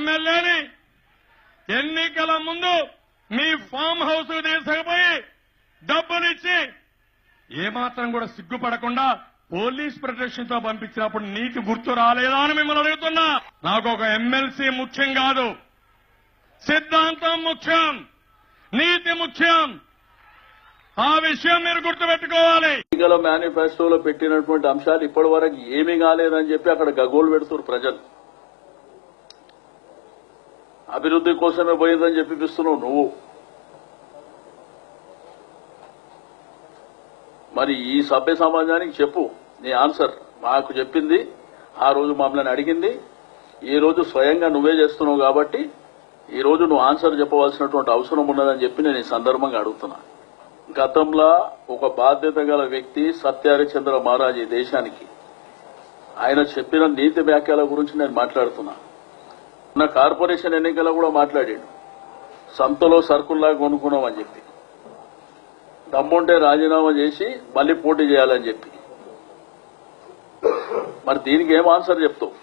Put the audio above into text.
ఎమ్మెల్యేని ఎన్నికల ముందు మీ ఫామ్ హౌస్ తీసుకుపోయి డబ్బులిచ్చి ఏమాత్రం కూడా సిగ్గుపడకుండా పోలీస్ ప్రొటెక్షన్ తో పంపించినప్పుడు నీకు గుర్తు రాలేదా అని మిమ్మల్ని అడుగుతున్నా. నాకు ఒక ఎమ్మెల్సీ ముఖ్యం కాదు, సిద్ధాంతం ముఖ్యం, నీతి ముఖ్యం. ఆ విషయం మీరు గుర్తుపెట్టుకోవాలి. ఎన్నికల మేనిఫెస్టోలో పెట్టినటువంటి అంశాలు ఇప్పటి వరకు ఏమీ కాలేదని చెప్పి అక్కడ గగోలు పెడుతున్నారు ప్రజలు. అభివృద్ధి కోసమే పోయిందని చెప్పిస్తున్నావు నువ్వు. మరి ఈ సభ్య సమాజానికి చెప్పు నీ ఆన్సర్. మాకు చెప్పింది ఆ రోజు మమ్మల్ని అడిగింది, ఈ రోజు స్వయంగా నువ్వే చేస్తున్నావు కాబట్టి ఈ రోజు నువ్వు ఆన్సర్ చెప్పవలసినటువంటి అవసరం ఉన్నదని చెప్పి నేను ఈ సందర్భంగా అడుగుతున్నా. గతంలో ఒక బాధ్యత గల వ్యక్తి సత్యహరిచంద్ర మహారాజ్ ఈ దేశానికి ఆయన చెప్పిన నీతి వ్యాఖ్యల గురించి నేను మాట్లాడుతున్నా. నా కార్పొరేషన్ ఎన్నికల్లో కూడా మాట్లాడాడు, సంతలో సరుకుల్లాగా కొనుక్కున్నామని చెప్పి, దమ్ముంటే రాజీనామా చేసి మళ్లీ పోటీ చేయాలని చెప్పి. మరి దీనికి ఏం ఆన్సర్ చెప్తావు?